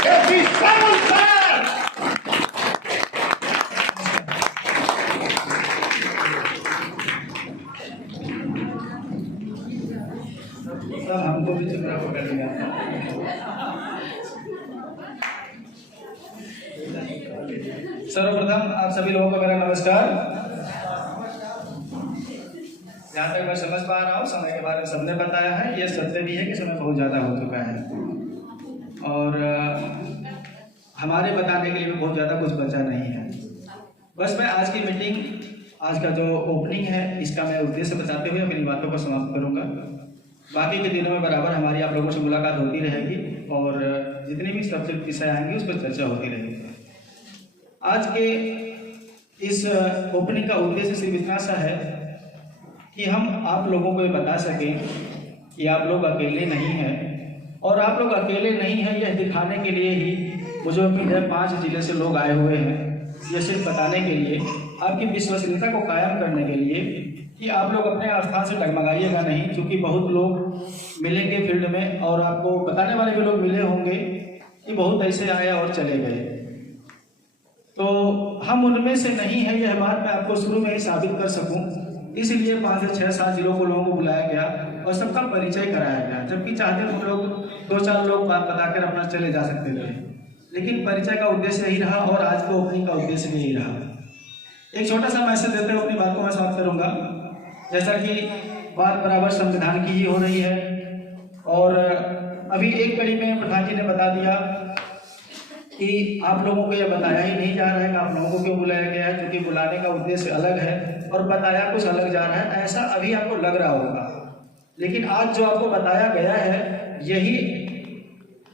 हमको भी चुप पकड़ लिया। सर्वप्रथम आप सभी लोगों को मेरा नमस्कार। जहाँ तक मैं समझ पा रहा हूँ समय के बारे में सबने बताया है, ये सत्य भी है कि समय बहुत ज़्यादा हो चुका है और हमारे बताने के लिए भी बहुत ज़्यादा कुछ बचा नहीं है। बस मैं आज की मीटिंग, आज का जो ओपनिंग है, इसका मैं उद्देश्य बताते हुए अपनी बातों को समाप्त करूँगा। बाकी के दिनों में बराबर हमारी आप लोगों से मुलाकात होती रहेगी और जितने भी सब्जेक्ट विषय आएंगे उस पर चर्चा होती रहेगी। आज के इस ओपनिंग का उद्देश्य सिर्फ इतना सा है कि हम आप लोगों को ये बता सकें कि आप लोग अकेले नहीं हैं और आप लोग अकेले नहीं हैं यह दिखाने के लिए ही मुझे उम्मीद है 5 जिले से लोग आए हुए हैं। ये सिर्फ बताने के लिए, आपकी विश्वसनीयता को कायम करने के लिए कि आप लोग अपने स्थान से डगमगाइएगा नहीं, क्योंकि बहुत लोग मिलेंगे फील्ड में और आपको बताने वाले भी लोग मिले होंगे कि बहुत ऐसे आए और चले गए। तो हम उनमें से नहीं है, यह बात मैं आपको शुरू में ही साबित कर सकूं, इसलिए 5 से 6 7 जिलों को लोगों को बुलाया गया और सबका परिचय कराया गया। जबकि चाहते हम लोग 2-4 लोग बात बताकर अपना चले जा सकते थे, लेकिन परिचय का उद्देश्य यही रहा और आज के ओपनिंग का उद्देश्य भी यही रहा। एक छोटा सा मैसेज देते हुए अपनी बात को मैं समाप्त करूंगा। जैसा कि बात बराबर संविधान की ही हो रही है और अभी एक कड़ी में प्रधान जी ने बता दिया कि आप लोगों को यह बताया ही नहीं जा रहा है कि आप लोगों को क्यों बुलाया गया है, क्योंकि बुलाने का उद्देश्य अलग है और बताया कुछ अलग जा रहा है, ऐसा अभी आपको लग रहा होगा। लेकिन आज जो आपको बताया गया है यही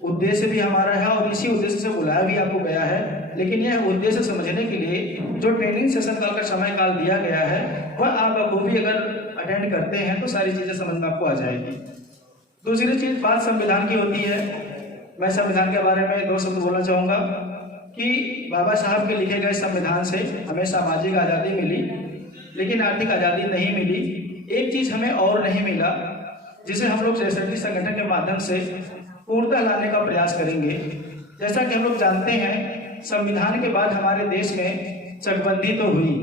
उद्देश्य भी हमारा है और इसी उद्देश्य से बुलाया भी आपको गया है। लेकिन यह उद्देश्य समझने के लिए जो ट्रेनिंग सेशन काल का समय काल दिया गया है वह आप बखूबी अगर अटेंड करते हैं तो सारी चीज़ें समझ में आपको आ जाएगी। दूसरी चीज़ बात संविधान की होती है। मैं संविधान के बारे में 2 शब्द बोलना चाहूँगा कि बाबा साहब के लिखे गए संविधान से हमें सामाजिक आज़ादी मिली, लेकिन आर्थिक आज़ादी नहीं मिली। एक चीज़ हमें और नहीं मिला जिसे हम लोग SST संगठन के माध्यम से पूर्णतः लाने का प्रयास करेंगे। जैसा कि हम लोग जानते हैं, संविधान के बाद हमारे देश में चकबंदी तो हुई,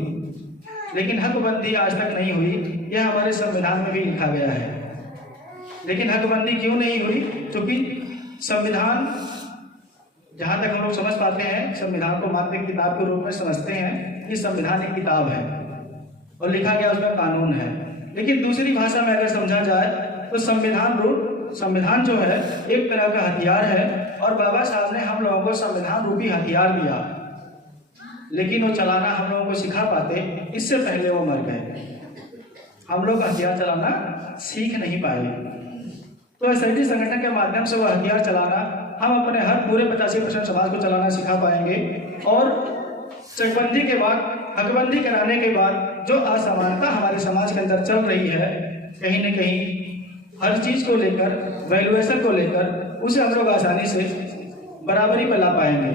लेकिन हकबंदी आज तक नहीं हुई। यह हमारे संविधान में भी लिखा गया है। लेकिन हकबंदी क्यों नहीं हुई? क्योंकि संविधान, जहाँ तक हम लोग समझ पाते हैं, संविधान को मात्र एक किताब के रूप में समझते हैं कि संविधान एक किताब है और लिखा गया उसमें कानून है। लेकिन दूसरी भाषा में अगर समझा जाए तो संविधान जो है एक तरह का हथियार है और बाबा साहब ने हम लोगों को संविधान रूपी हथियार दिया, लेकिन वो चलाना हम लोगों को सिखा पाते, इससे पहले वो मर गए। हम लोग हथियार चलाना सीख नहीं पाए। तो SST संगठन के माध्यम से वो हथियार चलाना हम अपने हर पूरे 85% समाज को चलाना सिखा पाएंगे और चकबंदी के बाद, हकबंदी कराने के बाद जो असमानता हमारे समाज के अंदर चल रही है, कहीं न कहीं हर चीज़ को लेकर, वैल्यूएशन को लेकर, उसे हम लोग आसानी से बराबरी पर ला पाएंगे।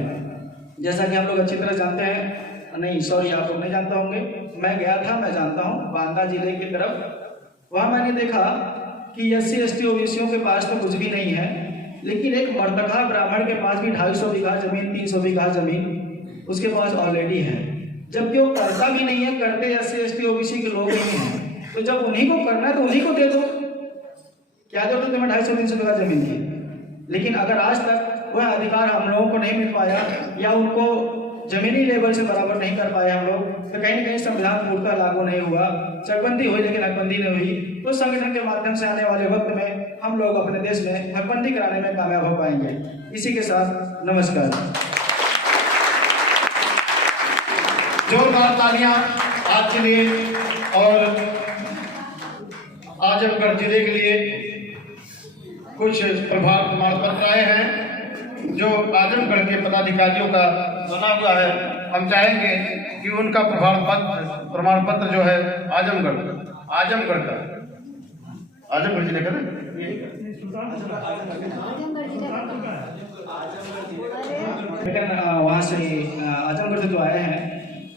जैसा कि हम लोग अच्छी तरह जानते हैं, नहीं सॉरी आप लोग नहीं जानते होंगे, मैं गया था, मैं जानता हूँ बांदा जिले की तरफ। वहाँ मैंने देखा कि SC ST OBCओं के पास तो कुछ भी नहीं है, लेकिन एक मर्तखा ब्राह्मण के पास भी 250 बीघा जमीन, 300 बीघा जमीन उसके पास ऑलरेडी है, जबकि वो करता भी नहीं है। करते SC ST OBC के लोग नहीं हैं। तो जब उन्हीं को करना है तो उन्हीं को दे दो। क्या जरूरत है 250-300 बीघा जमीन की? लेकिन अगर आज तक वह अधिकार हम लोगों को नहीं मिल पाया या उनको जमीनी लेवल से बराबर नहीं कर पाए हम लोग, तो कहीं न कहीं संविधान पूर्णतः लागू नहीं हुआ। चकबंदी हुई लेकिन हकबंदी नहीं हुई। तो संगठन के माध्यम से आने वाले वक्त में हम लोग अपने देश में हकबंदी कराने में कामयाब हो पाएंगे। इसी के साथ नमस्कार। जोरदार तालियां आज के लिए और आजमगढ़ जिले के लिए। कुछ प्रभार प्रमाण पत्र आए हैं जो आजमगढ़ के पदाधिकारियों का बना हुआ है। हम चाहेंगे कि उनका प्रमाण पत्र जो है आजमगढ़ का आजमगढ़ जिले का वहाँ से आजमगढ़ से जो आए हैं,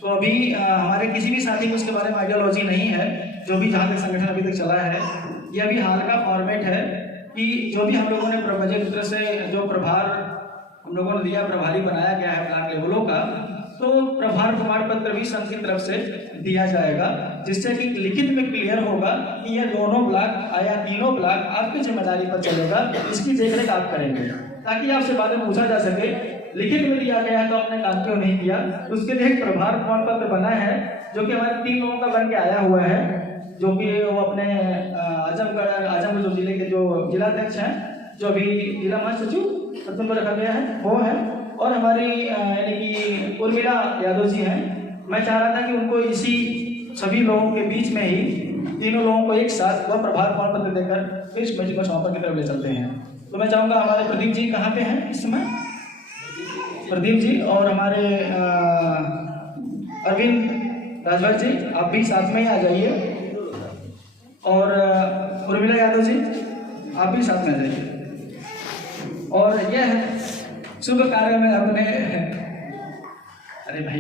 तो अभी हमारे किसी भी साथी को उसके बारे में आइडियोलॉजी नहीं है। जो भी जहाँ तक संगठन अभी तक चला है, ये अभी हाल का फॉर्मेट है कि जो भी हम लोगों ने बजट से जो प्रभार हम लोगों ने दिया, प्रभारी बनाया गया है ब्लॉक लेवलों का, तो प्रभार प्रमाण पत्र भी संघ की तरफ से दिया जाएगा, जिससे कि लिखित में क्लियर होगा कि यह दोनों ब्लॉक या तीनों ब्लॉक आपकी जिम्मेदारी पर चलेगा, इसकी देखरेख आप करेंगे, ताकि आपसे बाद में पूछा जा सके लिखित में दिया गया है तो आपने काम क्यों नहीं किया। तो उसके लिए एक प्रभार प्रमाण पत्र बना है जो कि हमारे 3 लोगों का बन के आया हुआ है, जो कि वो अपने आजमगढ़ जो जिले के जो जिलाध्यक्ष हैं, जो अभी जिला महासचिव सचिव को रखा गया है वो है, और हमारी यानी कि उर्मिला यादव जी हैं। मैं चाह रहा था कि उनको इसी सभी लोगों के बीच में ही तीनों लोगों को एक साथ वह प्रभार प्रमाण पत्र देकर फिर इस मीटिंग को समापन की तरफ ले चलते हैं। तो मैं चाहूँगा हमारे प्रदीप जी कहाँ पे हैं इस समय, प्रदीप जी और हमारे अरविंद राजभर जी, आप भी साथ में ही आ जाइए, और उर्मिला यादव जी आप भी साथ में आ जाइए। और यह शुभ कार्य में अपने अरे भाई